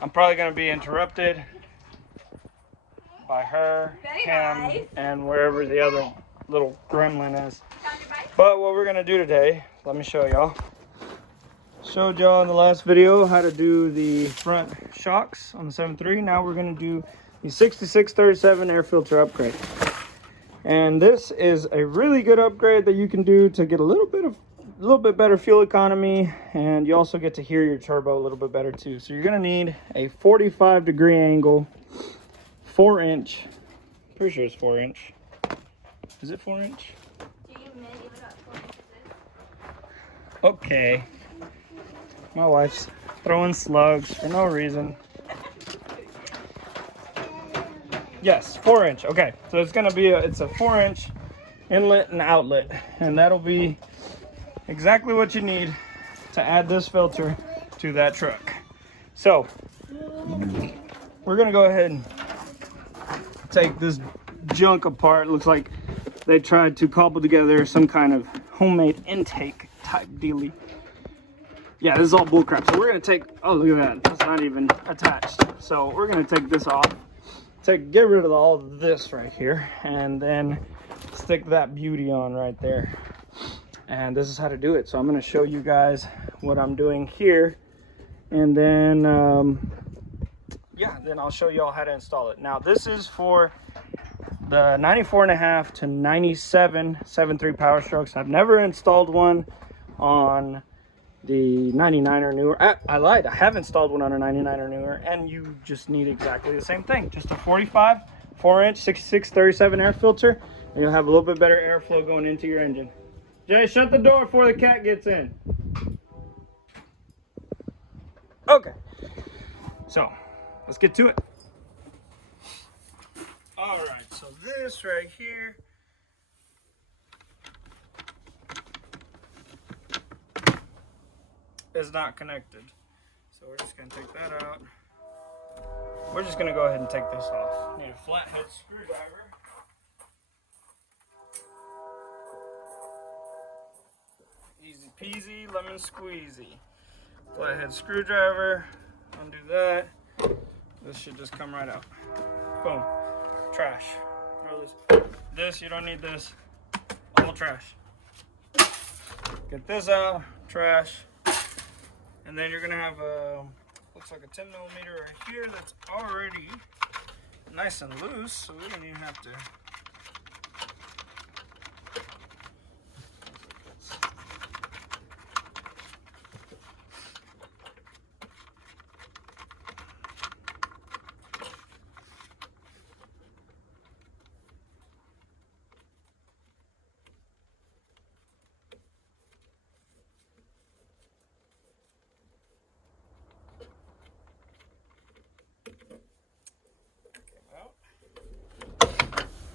I'm probably going to be interrupted by her, him, and wherever the other little gremlin is. But what we're going to do today, let me show y'all. Showed y'all in the last video how to do the front shocks on the 7.3. Now we're going to do the 6637 air filter upgrade. And this is a really good upgrade that you can do to get a little bit better fuel economy, and you also get to hear your turbo a little bit better too. So you're going to need a 45-degree angle, 4-inch. Pretty sure it's 4-inch. Is it 4-inch? Okay. My wife's throwing slugs for no reason. Yes, 4-inch. Okay, so it's gonna be it's a 4-inch inlet and outlet, and that'll be exactly what you need to add this filter to that truck. So we're gonna go ahead and take this junk apart. It looks like they tried to cobble together some kind of homemade intake type dealie. Yeah, this is all bullcrap. So we're gonna take, oh look at that, it's not even attached. So we're gonna take this off, get rid of all of this right here, and then stick that beauty on right there. And this is how to do it. So I'm gonna show you guys what I'm doing here, and then yeah, then I'll show you all how to install it. Now this is for the 94.5 to 97 7.3 Powerstrokes. I've never installed one on the 99 or newer. I lied, I have installed one on a 99 or newer, and you just need exactly the same thing. Just a 45 4-inch 6637 air filter, and you'll have a little bit better airflow going into your engine. Jay, shut the door before the cat gets in. Okay, so let's get to it. All right, so this right here is not connected. So we're just gonna take that out. We're just gonna go ahead and take this off. Need a flathead screwdriver. Easy peasy, lemon squeezy. Flathead screwdriver, undo that. This should just come right out. Boom, trash. Throw this. This, you don't need this, all trash. Get this out, trash. And then you're gonna have a, looks like a 10 millimeter right here that's already nice and loose, so we don't even have to.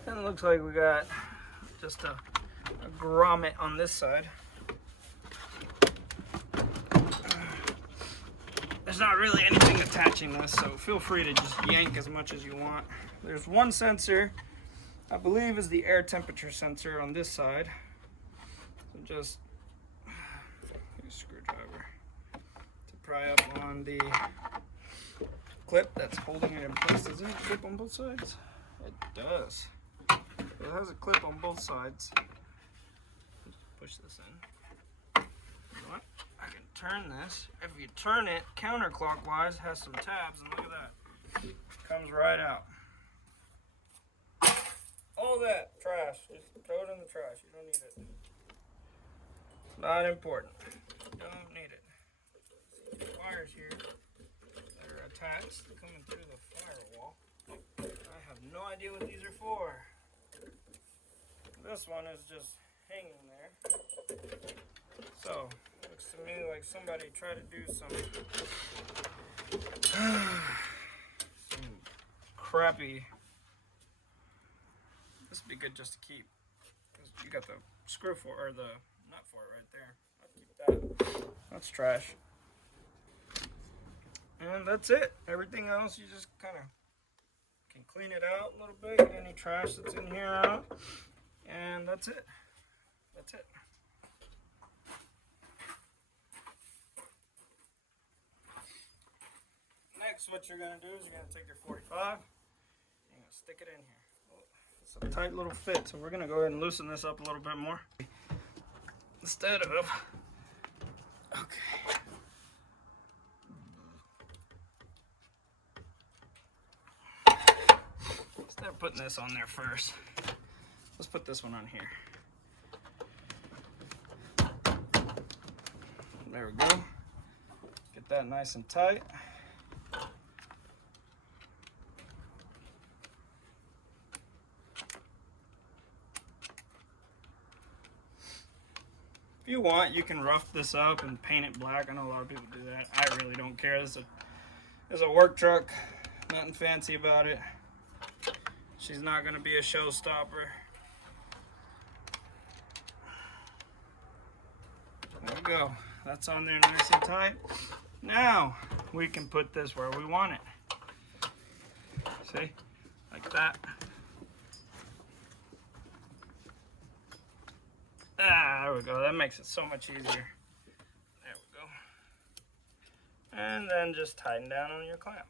And it looks like we got just a grommet on this side. There's not really anything attaching this, so feel free to just yank as much as you want. There's one sensor, I believe is the air temperature sensor on this side. So just use a screwdriver to pry up on the clip that's holding it in place. Doesn't it clip on both sides? It does. It has a clip on both sides. Just push this in. You know what? I can turn this. If you turn it counterclockwise, it has some tabs, and look at that. It comes right out. All that trash, just throw it in the trash. You don't need it. Not important. You don't need it. See the wires here that are attached coming through the firewall. I have no idea what these are for. This one is just hanging there. So, looks to me like somebody tried to do some crappy. This would be good just to keep. You got the screw for, or the nut for it right there. I'll keep that. That's trash. And that's it. Everything else you just kind of can clean it out a little bit. Get any trash that's in here out. And that's it. That's it. Next, what you're going to do is you're going to take your 45 and you're going to stick it in here. Oh, it's a tight little fit, so we're going to go ahead and loosen this up a little bit more. Instead of, okay. Instead of putting this on there first, let's put this one on here. There we go. Get that nice and tight. If you want, you can rough this up and paint it black. I know a lot of people do that. I really don't care. This is a work truck. Nothing fancy about it. She's not going to be a showstopper. There we go. That's on there nice and tight. Now we can put this where we want it. See? Like that. Ah, there we go. That makes it so much easier. There we go. And then just tighten down on your clamp.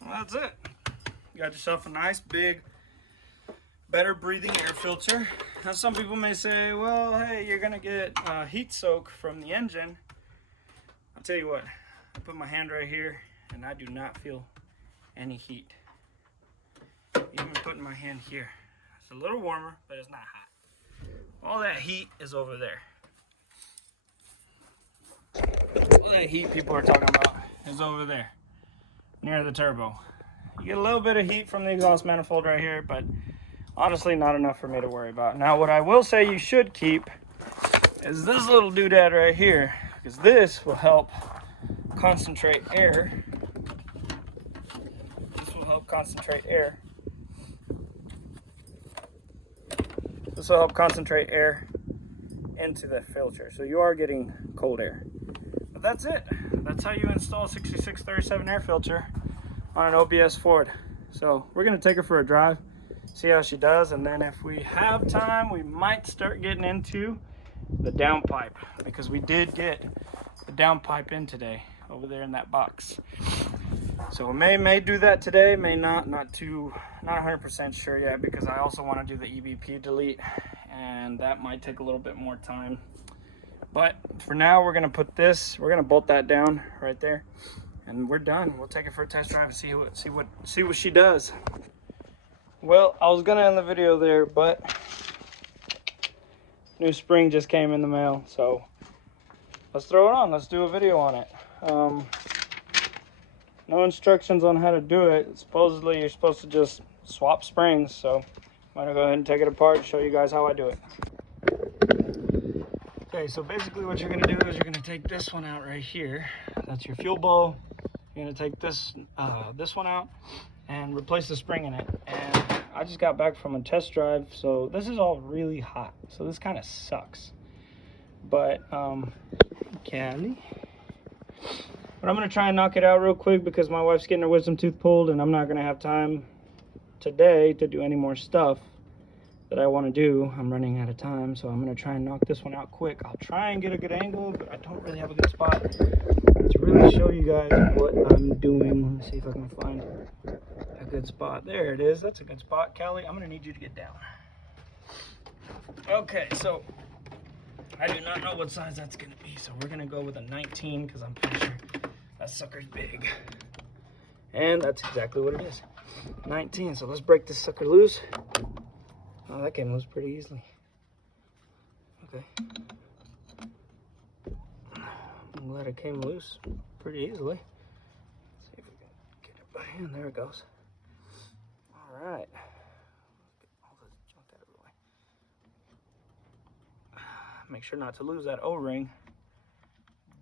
Well, that's it. You got yourself a nice big better breathing air filter. Now some people may say, well, hey, you're gonna get heat soak from the engine. I'll tell you what, I put my hand right here and I do not feel any heat. Even putting my hand here, it's a little warmer, but it's not hot. All that heat is over there. All that heat people are talking about is over there, near the turbo. You get a little bit of heat from the exhaust manifold right here, but honestly, not enough for me to worry about. Now, what I will say you should keep is this little doodad right here, because this will help concentrate air. This will help concentrate air. This will help concentrate air into the filter, so you are getting cold air. But that's it. That's how you install a 6637 air filter on an OBS Ford. So we're going to take her for a drive, see how she does, and then if we have time, we might start getting into the downpipe, because we did get the downpipe in today over there in that box. So we may do that today, may not 100% sure yet, because I also want to do the EBP delete, and that might take a little bit more time. But for now, we're going to put this, we're going to bolt that down right there, and we're done. We'll take it for a test drive and see what she does. Well, I was gonna end the video there, but new spring just came in the mail, so let's throw it on. Let's do a video on it. No instructions on how to do it. Supposedly, you're supposed to just swap springs, so I'm gonna go ahead and take it apart and show you guys how I do it. Okay, so basically what you're gonna do is you're gonna take this one out right here. That's your fuel bowl. You're gonna take this one out and replace the spring in it. And I just got back from a test drive, so this is all really hot. So this kind of sucks. But Callie. But I'm gonna try and knock it out real quick because my wife's getting her wisdom tooth pulled, and I'm not gonna have time today to do any more stuff that I want to do. I'm running out of time, so I'm gonna try and knock this one out quick. I'll try and get a good angle, but I don't really have a good spot to really show you guys what I'm doing. Let me see if I can find a good spot. There it is. That's a good spot. Callie, I'm gonna need you to get down. Okay, so I do not know what size that's gonna be, so we're gonna go with a 19 because I'm pretty sure that sucker's big. And that's exactly what it is. 19. So let's break this sucker loose. Oh, that came loose pretty easily. Okay. I'm glad it came loose pretty easily. Let's see if we can get it by hand. There it goes. All right. Get all this junk out of the way. Make sure not to lose that O-ring.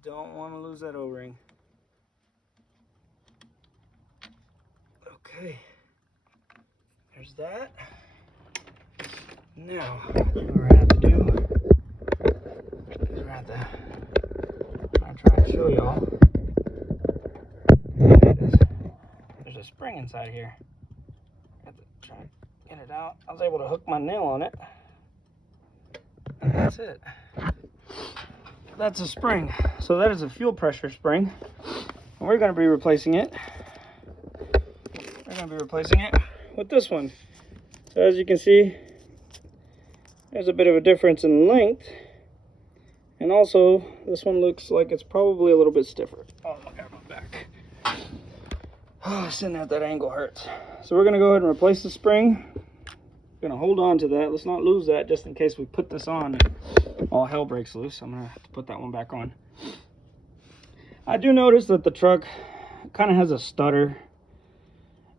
Don't want to lose that O-ring. Okay. There's that. Now, what we're going to have to do is we're going to I'll try and show y'all. There's a spring inside here. it out. I was able to hook my nail on it. And that's it. That's a spring. So that is a fuel pressure spring. And we're going to be replacing it. We're going to be replacing it with this one. So as you can see, there's a bit of a difference in length. And also, this one looks like it's probably a little bit stiffer. Oh, look at my back. Oh, sitting at that angle hurts. So we're going to go ahead and replace the spring. We're going to hold on to that. Let's not lose that just in case we put this on and all hell breaks loose. I'm going to have to put that one back on. I do notice that the truck kind of has a stutter.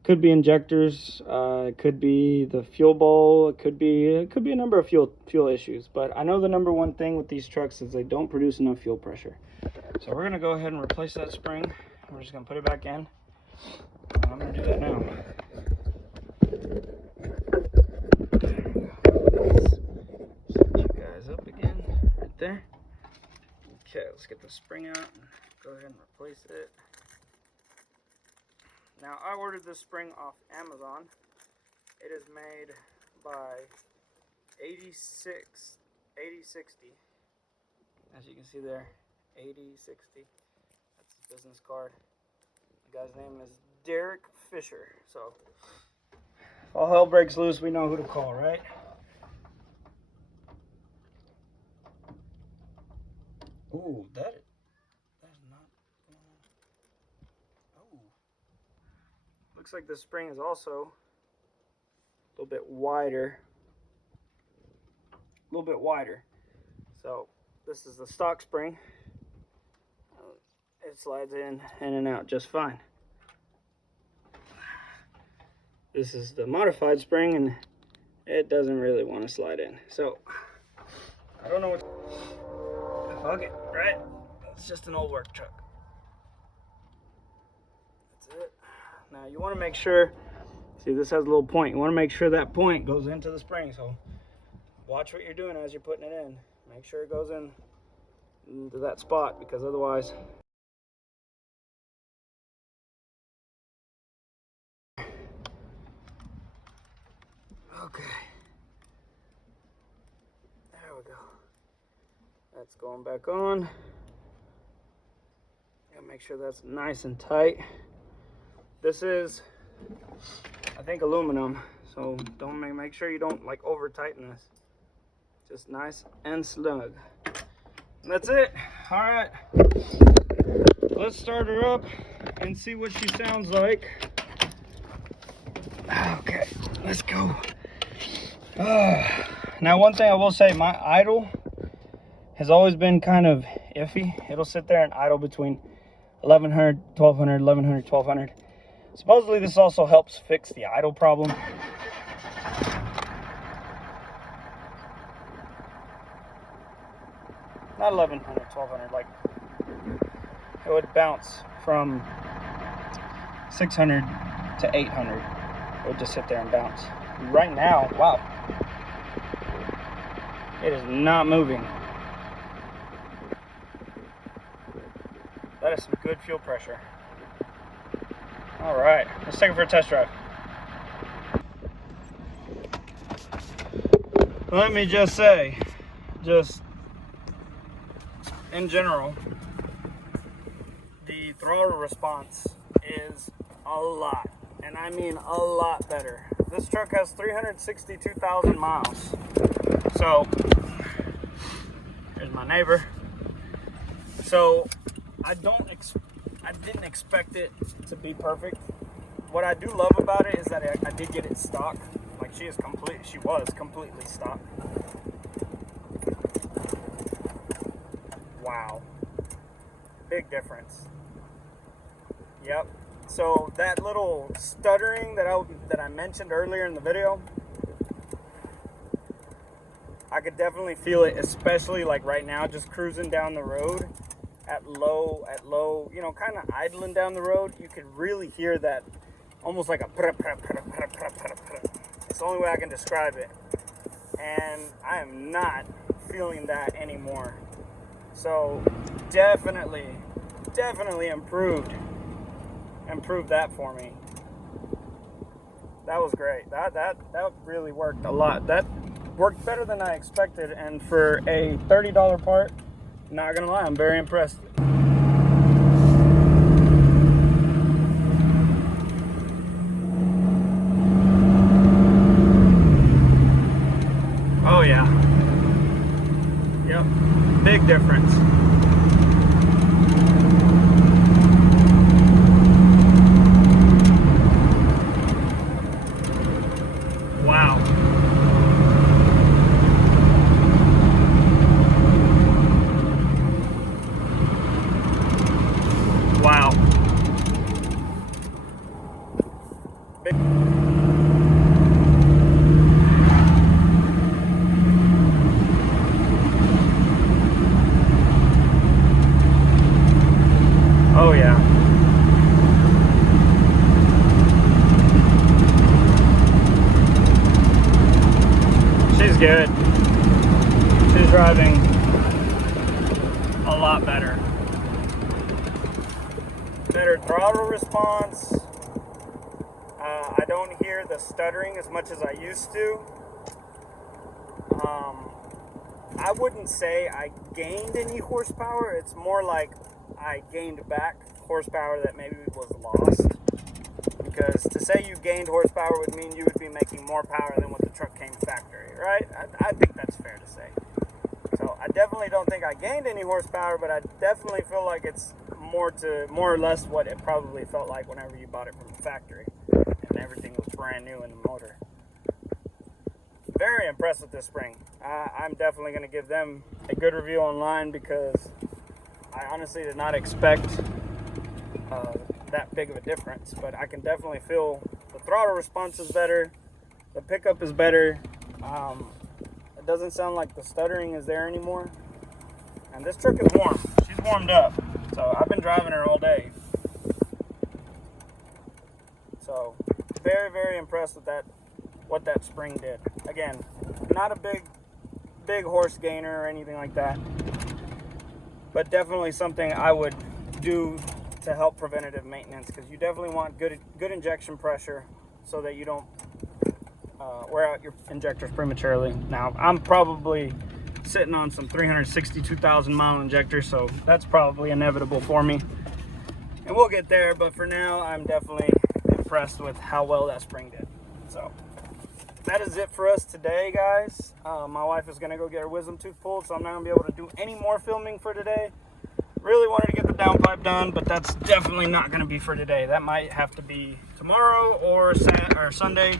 Could be injectors, it could be the fuel bowl, it could be a number of fuel issues. But I know the number one thing with these trucks is they don't produce enough fuel pressure. So we're gonna go ahead and replace that spring. We're just gonna put it back in. I'm gonna do that now. Set you guys up again, right there. Okay, let's get the spring out and go ahead and replace it. Now, I ordered this spring off Amazon. It is made by 8060. As you can see there, 8060. That's his business card. The guy's name is Derek Fisher. So, if all hell breaks loose, we know who to call, right? Ooh, that is not... Oh. Looks like the spring is also a little bit wider. So this is the stock spring. It slides in and out just fine. This is the modified spring and it doesn't really want to slide in. So I don't know what. Fuck it, right? It's just an old work truck. That's it. Now you want to make sure, see this has a little point, you want to make sure that point goes into the spring. So watch what you're doing as you're putting it in. Make sure it goes into that spot, because otherwise okay, there we go. That's going back on. Gotta make sure that's nice and tight. This is, I think, aluminum, so don't make sure you don't like over tighten this. Just nice and snug. And that's it. All right, let's start her up and see what she sounds like. Okay, let's go. Now, one thing I will say, my idle has always been kind of iffy. It'll sit there and idle between 1100, 1200, 1100, 1200. Supposedly this also helps fix the idle problem. Not 1100, 1200, like it would bounce from 600 to 800. It would just sit there and bounce. Right now, wow, it is not moving. That is some good fuel pressure. All right, let's take it for a test drive. Let me just say, just in general, the throttle response is a lot, and I mean a lot better. This truck has 362,000 miles. So, here's my neighbor. So, I didn't expect it to be perfect. What I do love about it is that I did get it stock. Like she was completely stock. Wow. Big difference. Yep. So that little stuttering that I mentioned earlier in the video, I could definitely feel it, especially like right now, just cruising down the road at low, you know, kind of idling down the road. You could really hear that, almost like a it's the only way I can describe it. And I am not feeling that anymore. So definitely improved that for me. that was great. That really worked a lot. That worked better than I expected, and for a $30 part, not gonna lie, I'm very impressed. Oh yeah. Yep. Big difference. Wow. Wow. Big. Oh yeah. She's good. She's driving a lot better. Better throttle response. I don't hear the stuttering as much as I used to. I wouldn't say I gained any horsepower. It's more like I gained back horsepower that maybe was lost. Because to say you gained horsepower would mean you would be making more power than what the truck came factory, right? I think that's fair to say. So I definitely don't think I gained any horsepower, but I definitely feel like it's more or less what it probably felt like whenever you bought it from the factory and everything was brand new in the motor. Very impressed with this spring. I'm definitely going to give them a good review online because I honestly did not expect that big of a difference, but I can definitely feel the throttle response is better, the pickup is better. It doesn't sound like the stuttering is there anymore, and this truck is warm. She's warmed up, so I've been driving her all day. So very, very impressed with that, what that spring did. Again, not a big horse gainer or anything like that, but definitely something I would do to help preventative maintenance, because you definitely want good injection pressure so that you don't wear out your injectors prematurely. Now, I'm probably sitting on some 362,000 mile injectors, so that's probably inevitable for me, and we'll get there. But for now, I'm definitely impressed with how well that spring did. So that is it for us today, guys. My wife is gonna go get her wisdom tooth pulled, so I'm not gonna be able to do any more filming for today. Really wanted to get the downpipe done, but that's definitely not gonna be for today. That might have to be tomorrow or Sunday.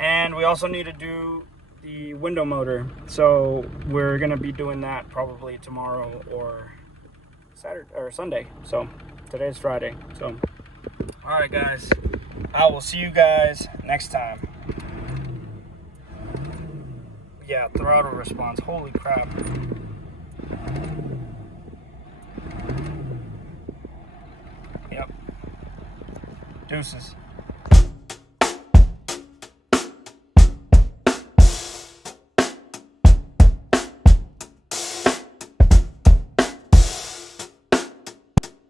And we also need to do the window motor, so we're gonna be doing that probably tomorrow or Saturday or Sunday. So today's Friday. So all right, guys, I will see you guys next time. Yeah, throttle response, holy crap. Yep. Deuces.